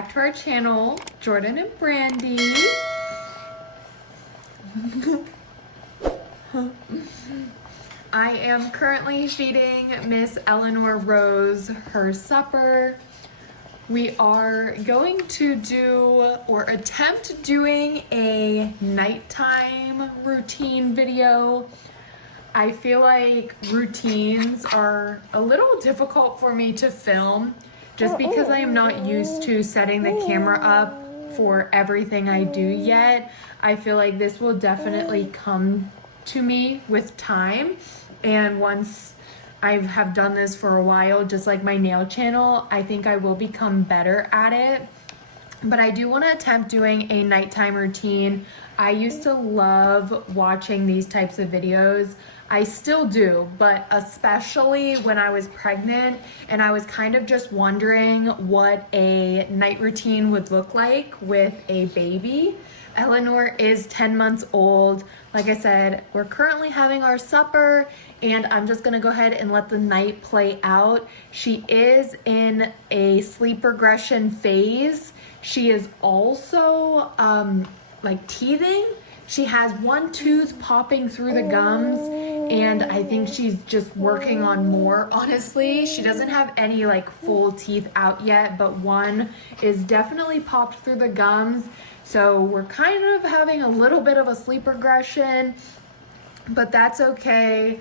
back to our channel, Jordan and Brandi. I am currently feeding Miss Eleanor Rose her supper. We are going to do or attempt doing a nighttime routine video. I feel like routines are a little difficult for me to film just because I am not used to setting the camera up for everything I do yet. I feel like this will definitely come to me with time, and once I have done this for a while, just like my nail channel, I think I will become better at it. But I do want to attempt doing a nighttime routine. I used to love watching these types of videos. I still do, but especially when I was pregnant and I was kind of just wondering what a night routine would look like with a baby. Eleanor is 10 months old. Like I said, we're currently having our supper and I'm just gonna go ahead and let the night play out. She is in a sleep regression phase. She is also like teething. She has one tooth popping through the gums, and I think she's just working on more, honestly. She doesn't have any like full teeth out yet, but one is definitely popped through the gums. So we're kind of having a little bit of a sleep regression, but that's okay.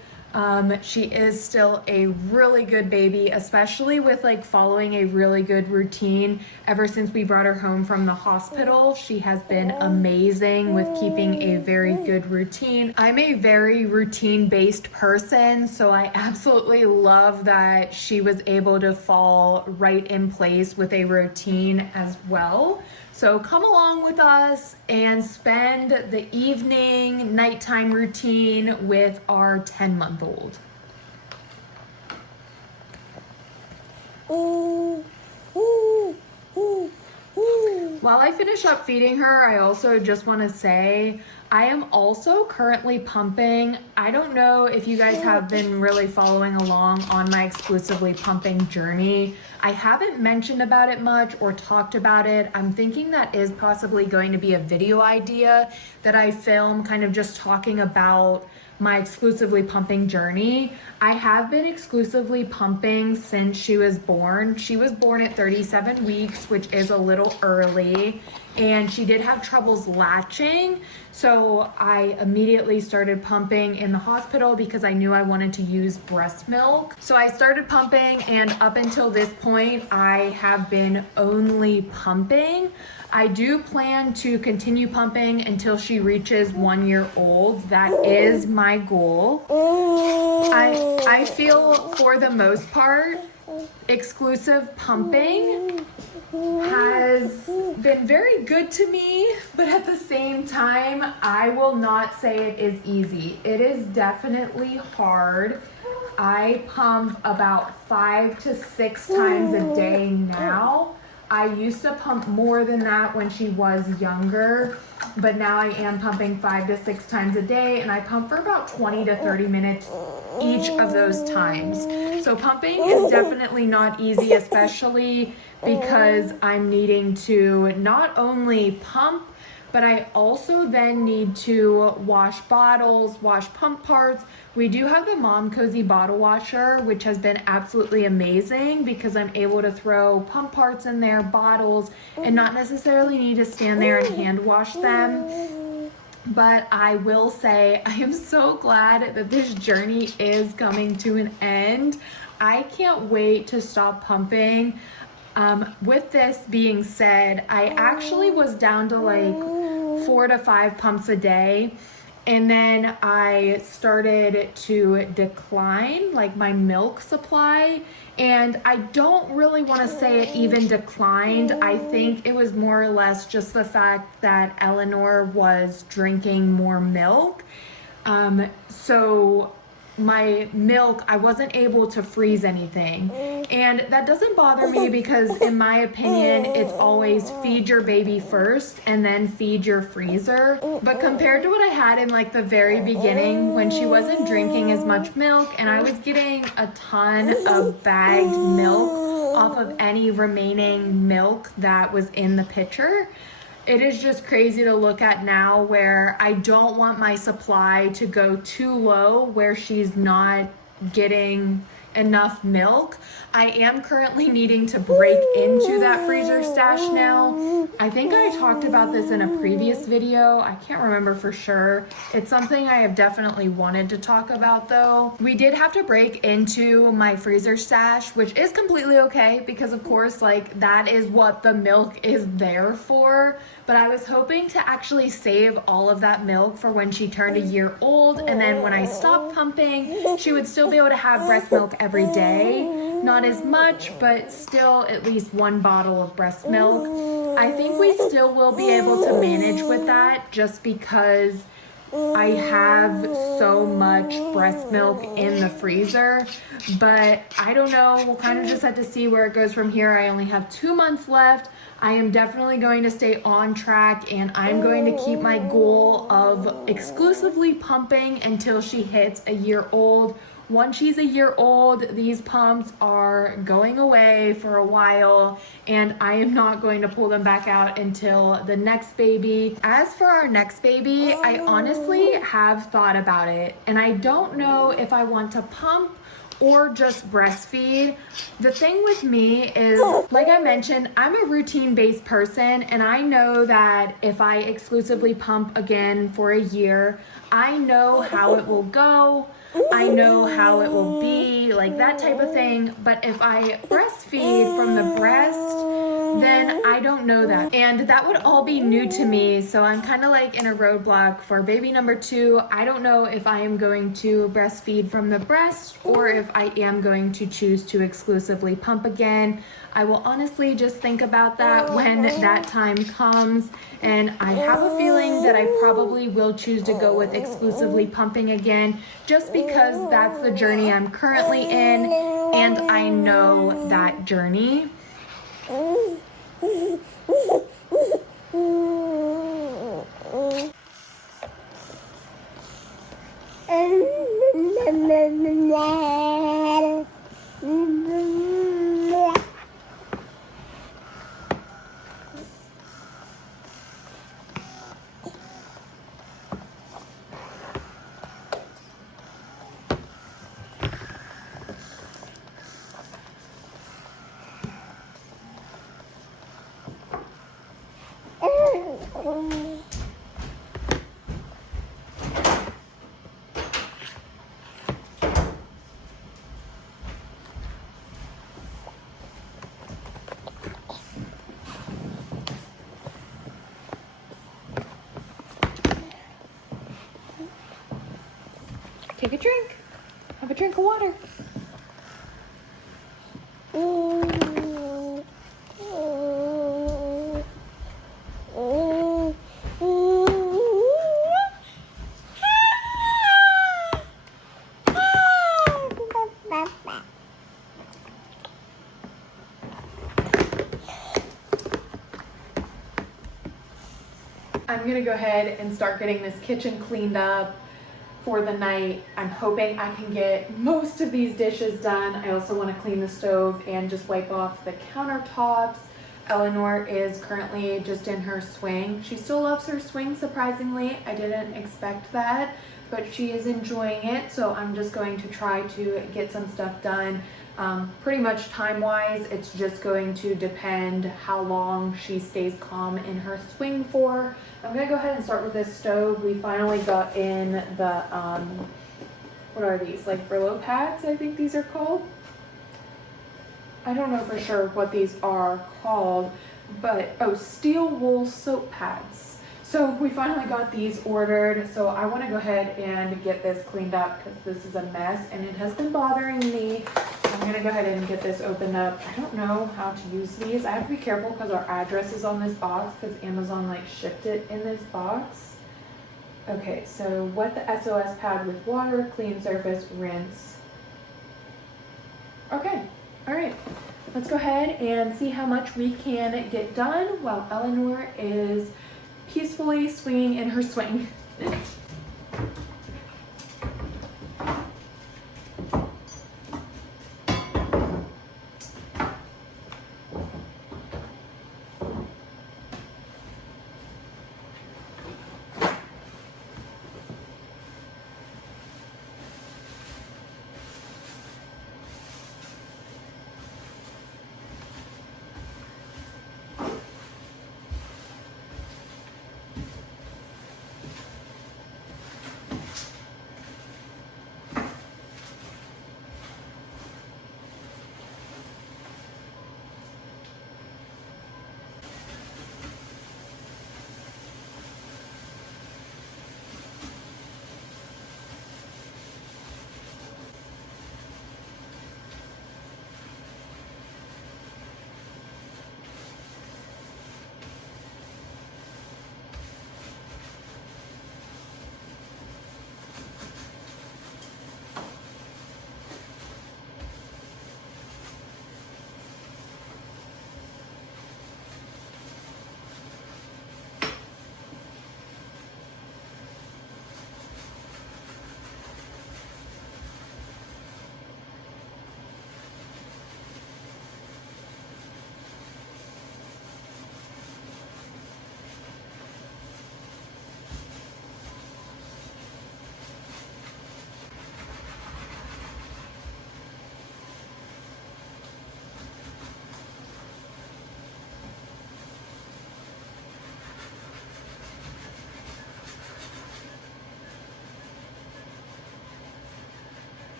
She is still a really good baby, especially with like following a really good routine. Ever since we brought her home from the hospital, she has been amazing with keeping a very good routine. I'm a very routine-based person, so I absolutely love that she was able to fall right in place with a routine as well. So come along with us and spend the evening nighttime routine with our 10-month-old. While I finish up feeding her, I also just want to say I am also currently pumping. I don't know if you guys have been really following along on my exclusively pumping journey. I haven't mentioned about it much or talked about it. I'm thinking that is possibly going to be a video idea that I film, kind of just talking about my exclusively pumping journey. I have been exclusively pumping since she was born. She was born at 37 weeks, which is a little early, and she did have troubles latching. So I immediately started pumping in the hospital because I knew I wanted to use breast milk. So I started pumping, and up until this point, I have been only pumping. I do plan to continue pumping until she reaches 1 year old. That is my goal. I feel for the most part, exclusive pumping has been very good to me, but at the same time, I will not say it is easy. It is definitely hard. I pump about 5 to 6 times a day now. I used to pump more than that when she was younger, but now I am pumping 5 to 6 times a day, and I pump for about 20 to 30 minutes each of those times. So pumping is definitely not easy, especially because I'm needing to not only pump, but I also then need to wash bottles, wash pump parts. We do have the Mom Cozy bottle washer, which has been absolutely amazing because I'm able to throw pump parts in there, bottles, and not necessarily need to stand there and hand wash them. But I will say I am so glad that this journey is coming to an end. I can't wait to stop pumping. With this being said, I actually was down to like 4 to 5 pumps a day. And then I started to decline like my milk supply. And I don't really want to say it even declined. I think it was more or less just the fact that Eleanor was drinking more milk. So my milk, I wasn't able to freeze anything. And that doesn't bother me because in my opinion, it's always feed your baby first and then feed your freezer. But compared to what I had in like the very beginning when she wasn't drinking as much milk and I was getting a ton of bagged milk off of any remaining milk that was in the pitcher. It is just crazy to look at now where I don't want my supply to go too low where she's not getting enough milk. I am currently needing to break into that freezer stash now. I think I talked about this in a previous video. I can't remember for sure. It's something I have definitely wanted to talk about though. We did have to break into my freezer stash, which is completely okay because of course like that is what the milk is there for. But I was hoping to actually save all of that milk for when she turned a year old, and then when I stopped pumping, she would still be able to have breast milk every day. Not as much, but still at least 1 bottle of breast milk. I think we still will be able to manage with that just because I have so much breast milk in the freezer, but I don't know. We'll kind of just have to see where it goes from here. I only have 2 months left. I am definitely going to stay on track, and I'm going to keep my goal of exclusively pumping until she hits a year old. Once she's a year old, these pumps are going away for a while, and I am not going to pull them back out until the next baby. As for our next baby, I honestly have thought about it, and I don't know if I want to pump or just breastfeed. The thing with me is, like I mentioned, I'm a routine-based person, and I know that if I exclusively pump again for a year, I know how it will go. I know how it will be, like that type of thing. But if I breastfeed from the breast, then I don't know that. And that would all be new to me. So I'm kind of like in a roadblock for baby number 2. I don't know if I am going to breastfeed from the breast or if I am going to choose to exclusively pump again. I will honestly just think about that when that time comes. And I have a feeling that I probably will choose to go with exclusively pumping again, just because that's the journey I'm currently in, and I know that journey. Take a drink. Have a drink of water. I'm gonna go ahead and start getting this kitchen cleaned up for the night. I'm hoping I can get most of these dishes done. I also want to clean the stove and just wipe off the countertops. Eleanor is currently just in her swing. She still loves her swing, surprisingly. I didn't expect that, but she is enjoying it. So I'm just going to try to get some stuff done. Pretty much time-wise, it's just going to depend how long she stays calm in her swing for. I'm gonna go ahead and start with this stove. We finally got in the, what are these, like Brillo pads, I think these are called. I don't know for sure what these are called, but, oh, steel wool soap pads. So we finally got these ordered. So I wanna go ahead and get this cleaned up because this is a mess and it has been bothering me. I'm gonna go ahead and get this opened up. I don't know how to use these. I have to be careful because our address is on this box because Amazon like shipped it in this box. Okay, so wet the SOS pad with water, clean surface, rinse. Okay, all right. Let's go ahead and see how much we can get done while Eleanor is peacefully swinging in her swing.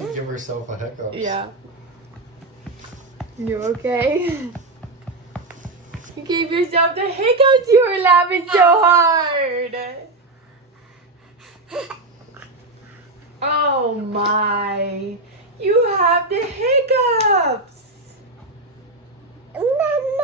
She give herself a hiccup. Yeah. You okay? You gave yourself the hiccups. You were laughing so hard. Oh my. You have the hiccups. Mama.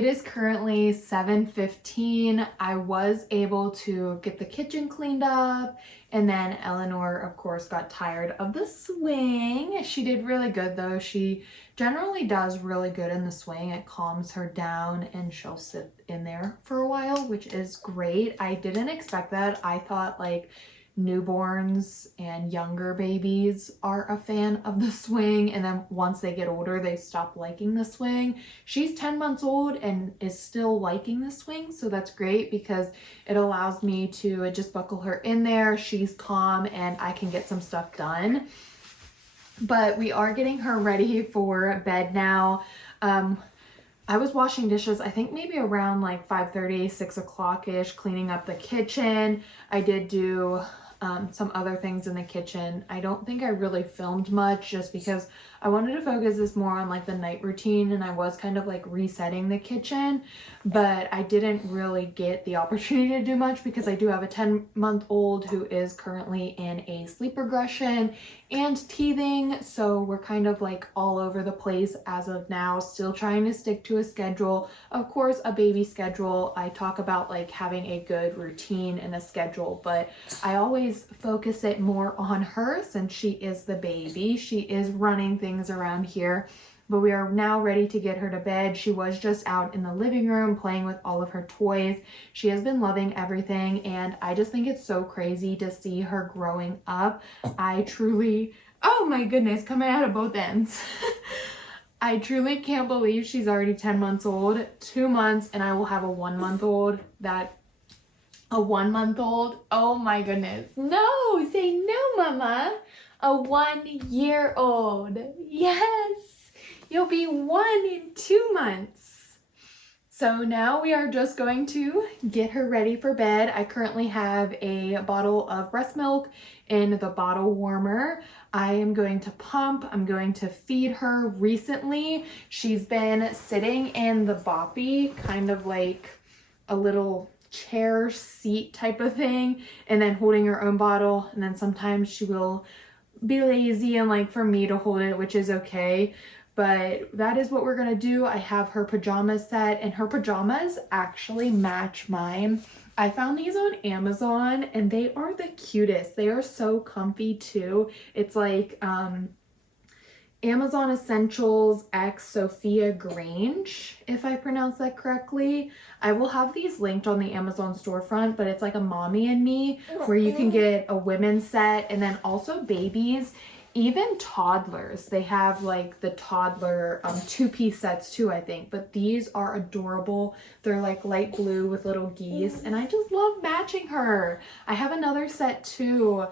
It is currently 7:15. I was able to get the kitchen cleaned up, and then Eleanor, of course, got tired of the swing. She did really good though. She generally does really good in the swing. It calms her down and she'll sit in there for a while, which is great. I didn't expect that. I thought like newborns and younger babies are a fan of the swing, and then once they get older they stop liking the swing. She's 10 months old and is still liking the swing, so that's great because it allows me to just buckle her in there. She's calm and I can get some stuff done. But we are getting her ready for bed now. I was washing dishes, I think maybe around like 5:30, 6 o'clock-ish, cleaning up the kitchen. I did do some other things in the kitchen. I don't think I really filmed much just because I wanted to focus this more on like the night routine, and I was kind of like resetting the kitchen, but I didn't really get the opportunity to do much because I do have a 10-month-old who is currently in a sleep regression and teething, so we're kind of like all over the place as of now, still trying to stick to a schedule. Of course, a baby schedule. I talk about like having a good routine and a schedule, but I always focus it more on her since she is the baby. She is running things around here, but we are now ready to get her to bed. She was just out in the living room playing with all of her toys. She has been loving everything, and I just think it's so crazy to see her growing up. I truly, oh my goodness, coming out of both ends. I truly can't believe she's already 10 months old, 2 months, and I will have a 1-month-old. A 1-month-old, oh my goodness. No, say no, mama. A 1-year-old. Yes, you'll be 1 in 2 months. So now we are just going to get her ready for bed. I currently have a bottle of breast milk in the bottle warmer. I am going to pump. I'm going to feed her. Recently, she's been sitting in the boppy, kind of like a little chair seat type of thing, and then holding her own bottle, and then sometimes she will be lazy and like for me to hold it, which is okay, but that is what we're gonna do. I have her pajamas set, and her pajamas actually match mine. I found these on Amazon and they are the cutest. They are so comfy too. It's like Amazon Essentials X Sophia Grange, if I pronounce that correctly. I will have these linked on the Amazon storefront, but it's like a mommy and me where you can get a women's set, and then also babies, even toddlers. They have like the toddler 2-piece sets too, I think, but these are adorable. They're like light blue with little geese, and I just love matching her. I have another set too.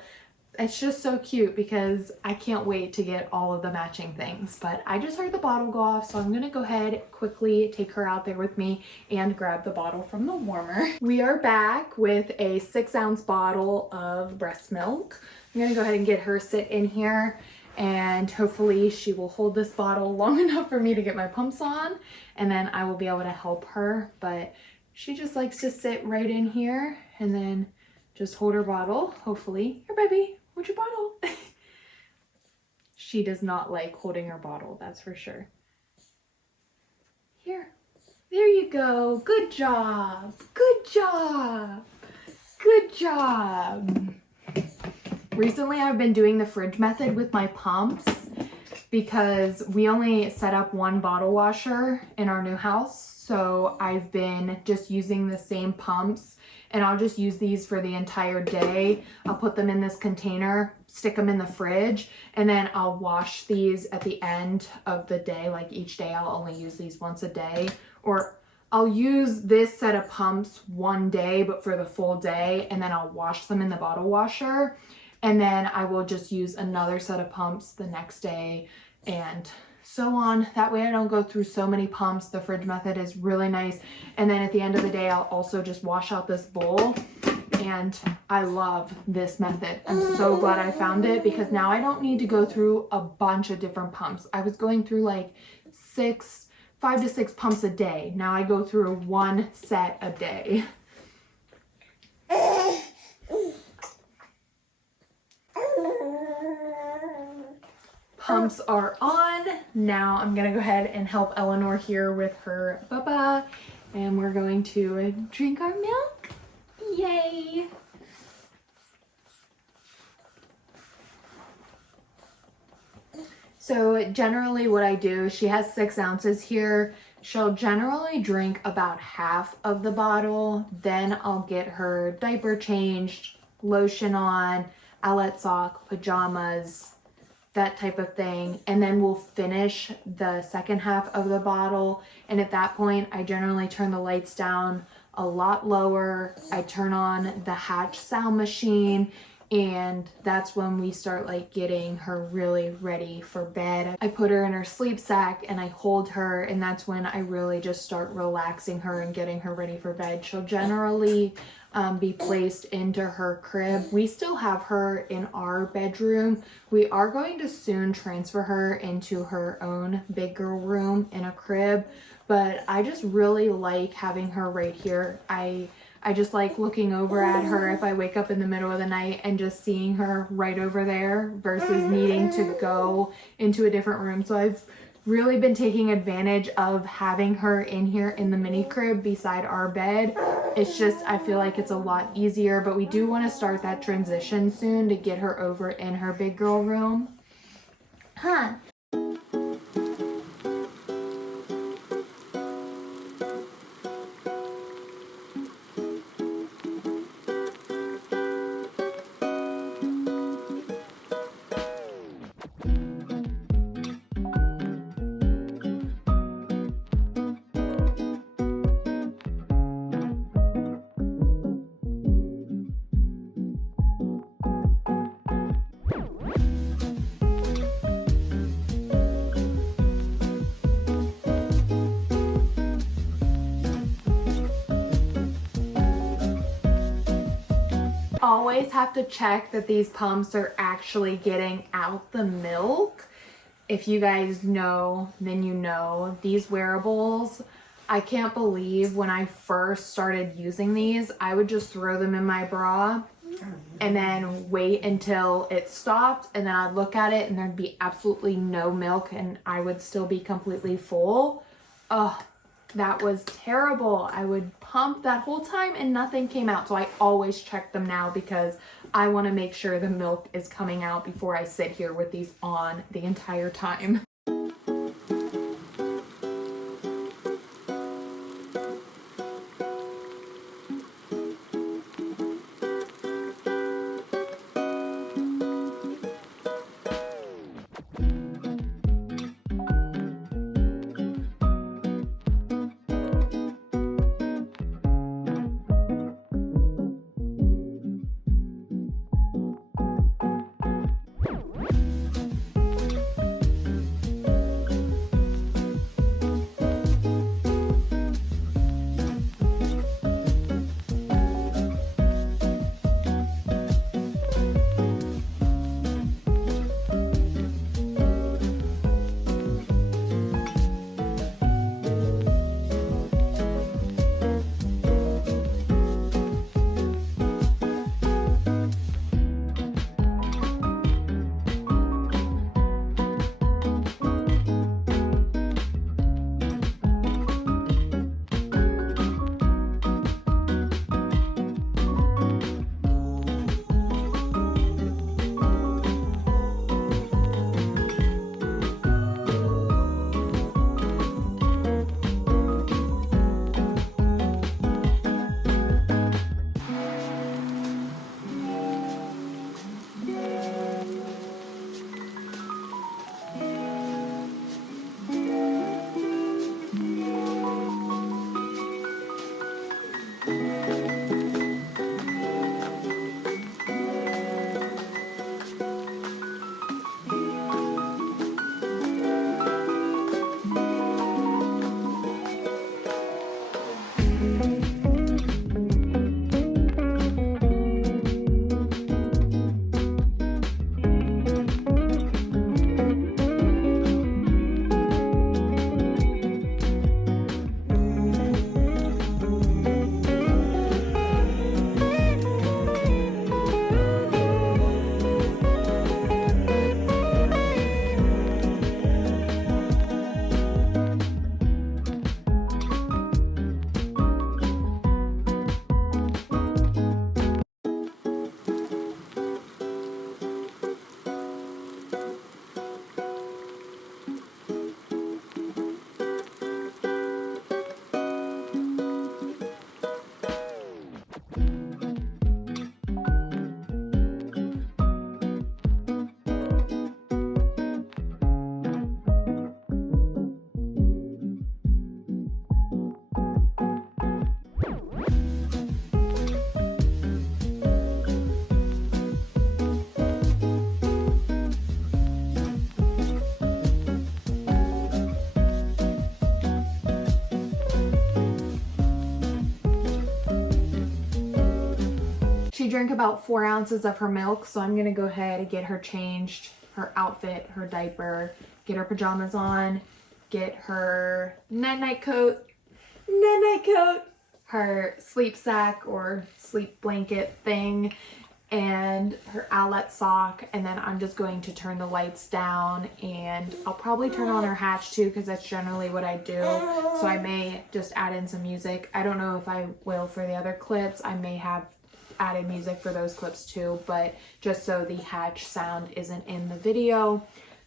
It's just so cute because I can't wait to get all of the matching things. But I just heard the bottle go off, so I'm gonna go ahead, quickly take her out there with me and grab the bottle from the warmer. We are back with a 6-ounce bottle of breast milk. I'm gonna go ahead and get her sit in here, and hopefully she will hold this bottle long enough for me to get my pumps on, and then I will be able to help her. But she just likes to sit right in here and then just hold her bottle, hopefully. Here, baby. Hold your bottle. She does not like holding her bottle, that's for sure. Here. There you go. Good job. Good job. Good job. Recently, I've been doing the fridge method with my pumps because we only set up 1 bottle washer in our new house. So I've been just using the same pumps, and I'll just use these for the entire day. I'll put them in this container, stick them in the fridge, and then I'll wash these at the end of the day. Like each day I'll only use these once a day, or I'll use this set of pumps one day, but for the full day, and then I'll wash them in the bottle washer. And then I will just use another set of pumps the next day, and so on. That way I don't go through so many pumps. The fridge method is really nice. And then at the end of the day, I'll also just wash out this bowl, and I love this method. I'm so glad I found it because now I don't need to go through a bunch of different pumps. I was going through like 5 to 6 pumps a day. Now I go through 1 set a day. pumps are on. Now I'm gonna go ahead and help Eleanor here with her bubba, and we're going to drink our milk. Yay! So generally what I do, she has 6 ounces here. She'll generally drink about half of the bottle. Then I'll get her diaper changed, lotion on, Owlet sock, pajamas, that type of thing. And then we'll finish the second half of the bottle. And at that point, I generally turn the lights down a lot lower. I turn on the Hatch sound machine, and that's when we start like getting her really ready for bed. I put her in her sleep sack and I hold her, and that's when I really just start relaxing her and getting her ready for bed. She'll generally be placed into her crib. We still have her in our bedroom. We are going to soon transfer her into her own big girl room in a crib, but I just really like having her right here. I just like looking over at her if I wake up in the middle of the night and just seeing her right over there versus needing to go into a different room. So I've really been taking advantage of having her in here in the mini crib beside our bed. It's just, I feel like it's a lot easier, but we do want to start that transition soon to get her over in her big girl room. Huh. Always have to check that these pumps are actually getting out the milk. If you guys know, then you know. These wearables, I can't believe when I first started using these, I would just throw them in my bra and then wait until it stopped, and then I'd look at it and there'd be absolutely no milk and I would still be completely full. Oh, that was terrible. I would pump that whole time and nothing came out. So I always check them now because I want to make sure the milk is coming out before I sit here with these on the entire time. She drank about 4 ounces of her milk, so I'm gonna go ahead and get her changed, her outfit, her diaper, get her pajamas on, get her night-night coat, her sleep sack or sleep blanket thing, and her owlet sock, and then I'm just going to turn the lights down, and I'll probably turn on her hatch too because that's generally what I do, so I may just add in some music. I don't know if I will for the other clips. I may have added music for those clips too, but just so the hatch sound isn't in the video.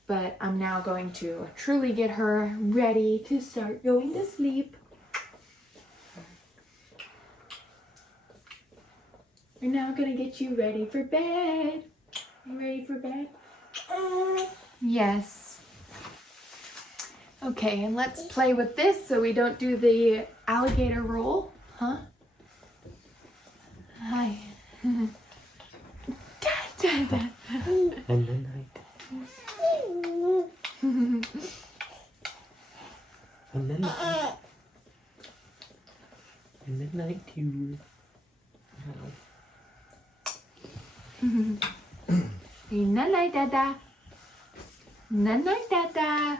But I'm now going to truly get her ready to start going to sleep. We're now gonna get you ready for bed. You ready for bed? Yes. Okay, and let's play with this so we don't do the alligator roll, huh? Hi. And the night. And the night. And the night you. Night, dada. Night, dada.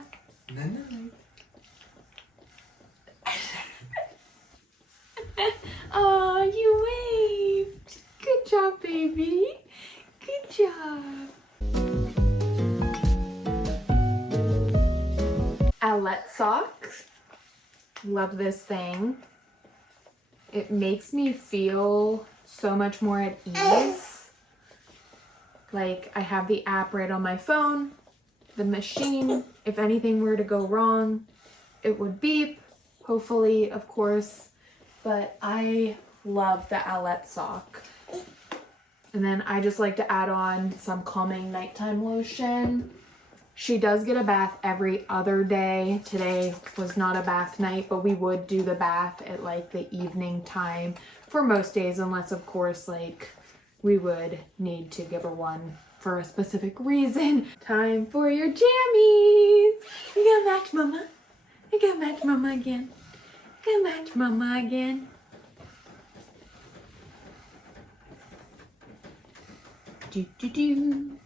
Oh, you waved. Good job, baby. Good job. Owlet socks. Love this thing. It makes me feel so much more at ease. Like I have the app right on my phone, the machine. If anything were to go wrong, it would beep. Hopefully, of course. But I love the owlet sock. And then I just like to add on some calming nighttime lotion. She does get a bath every other day. Today was not a bath night, but we would do the bath at like the evening time for most days, unless of course like we would need to give her one for a specific reason. Time for your jammies. You gotta match mama. You gotta match mama again. You gotta match mama again. Do, do, do.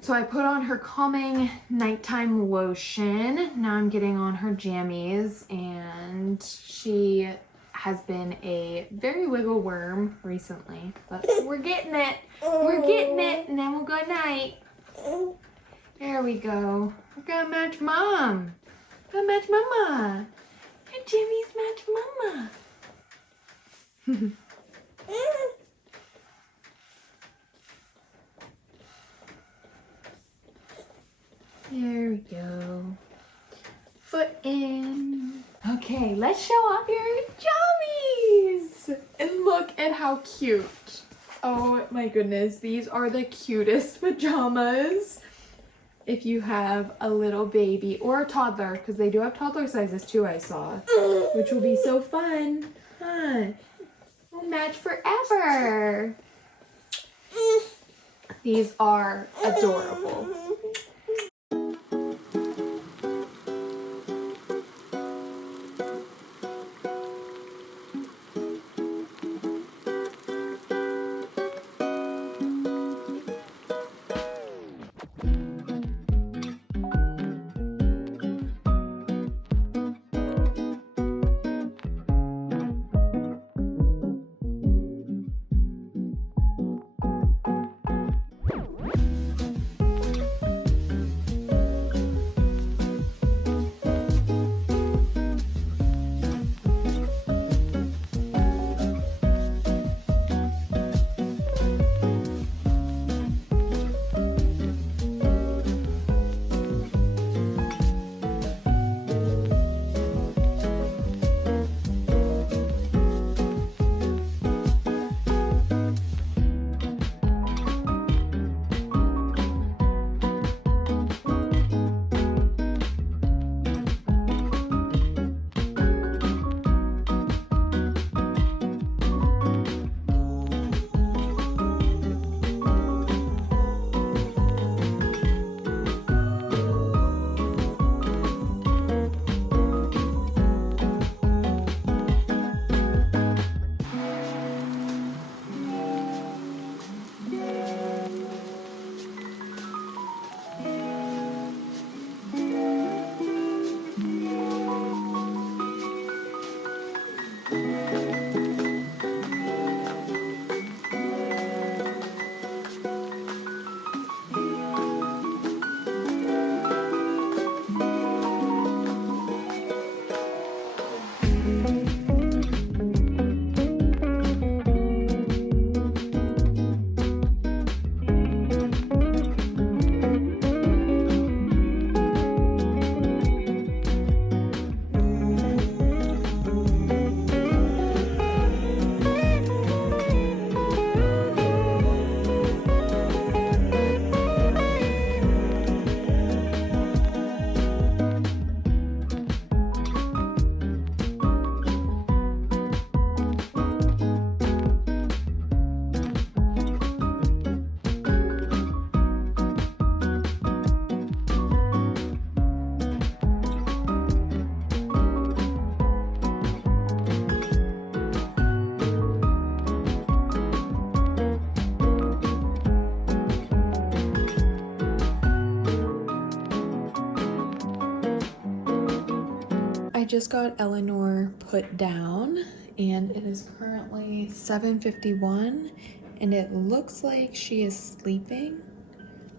So I put on her calming nighttime lotion. Now I'm getting on her jammies, and she has been a very wiggle worm recently, but we're getting it. We're getting it, and then we'll go night. There we go. We're gonna match mom. Gonna match mama. Her jammies match mama. There we go. Foot in. Okay, let's show off your jammies. And look at how cute. Oh my goodness, these are the cutest pajamas. If you have a little baby or a toddler, because they do have toddler sizes too, I saw, which will be so fun. Huh? We'll match forever. These are adorable. I just got Eleanor put down and it is currently 7:51 and it looks like she is sleeping.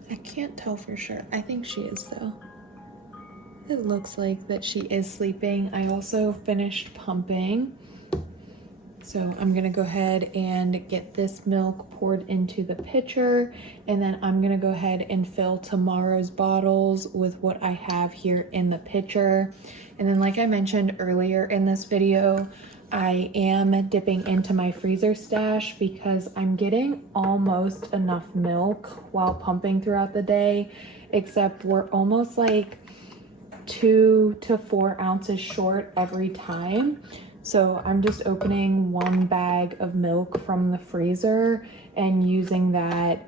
I can't tell for sure. I think she is though. It looks like that she is sleeping. I also finished pumping. So I'm gonna go ahead and get this milk poured into the pitcher, and then I'm gonna go ahead and fill tomorrow's bottles with what I have here in the pitcher. And then like I mentioned earlier in this video, I am dipping into my freezer stash because I'm getting almost enough milk while pumping throughout the day, except we're almost like 2 to 4 ounces short every time. So I'm just opening one bag of milk from the freezer and using that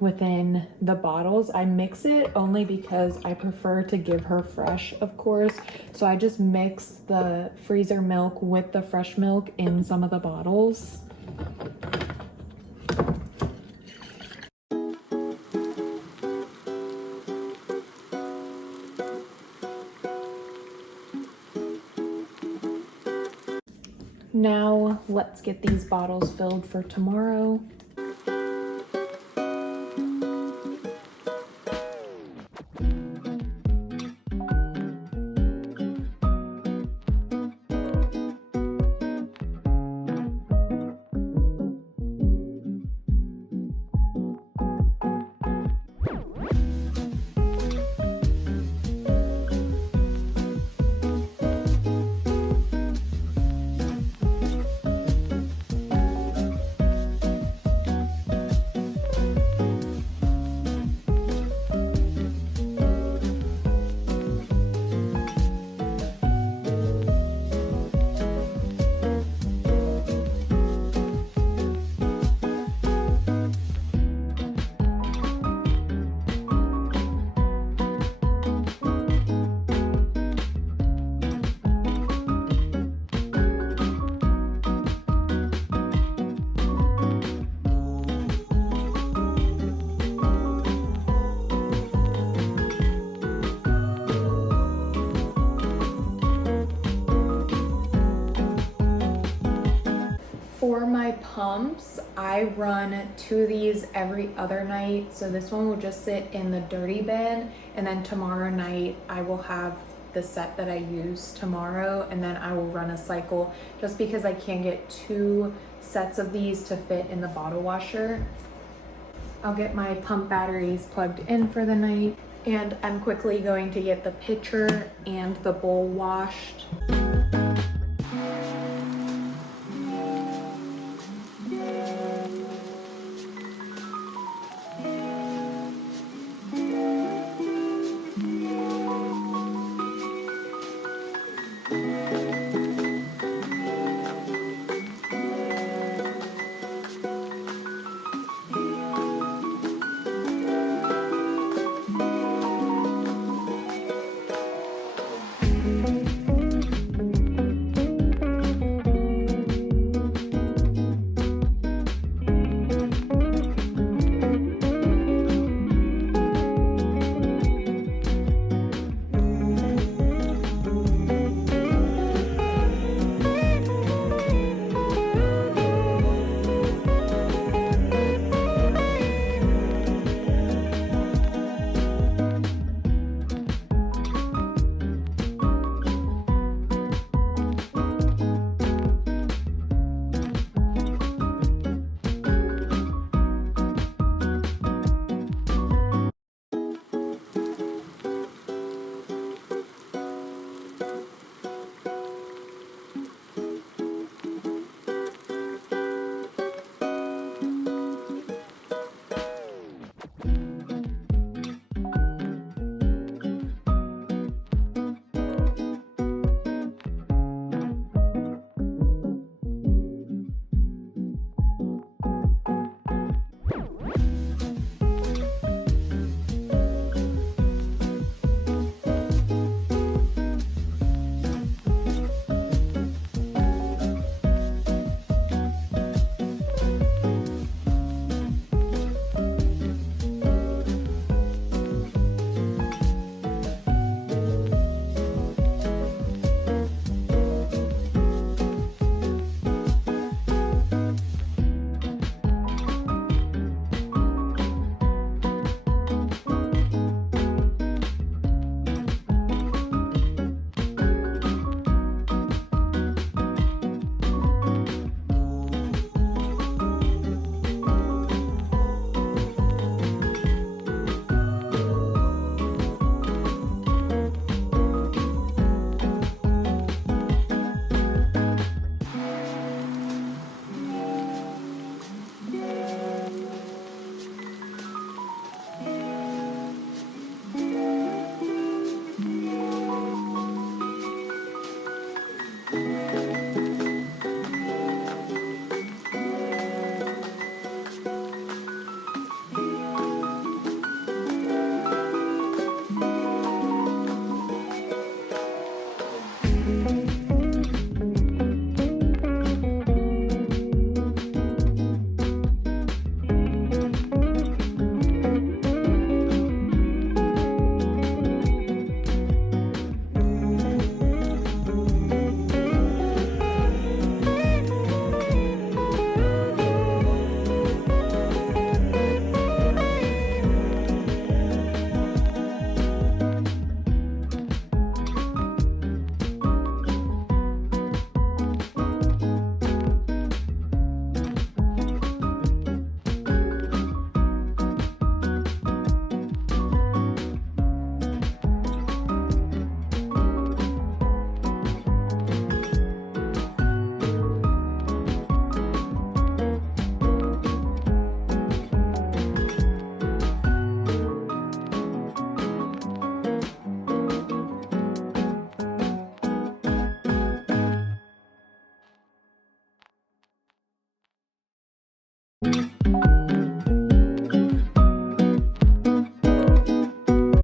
within the bottles. I mix it only because I prefer to give her fresh, of course. So I just mix the freezer milk with the fresh milk in some of the bottles. Now let's get these bottles filled for tomorrow. For my pumps, I run 2 of these every other night. So this one will just sit in the dirty bin, and then tomorrow night I will have the set that I use tomorrow, and then I will run a cycle just because I can't get 2 sets of these to fit in the bottle washer. I'll get my pump batteries plugged in for the night, and I'm quickly going to get the pitcher and the bowl washed.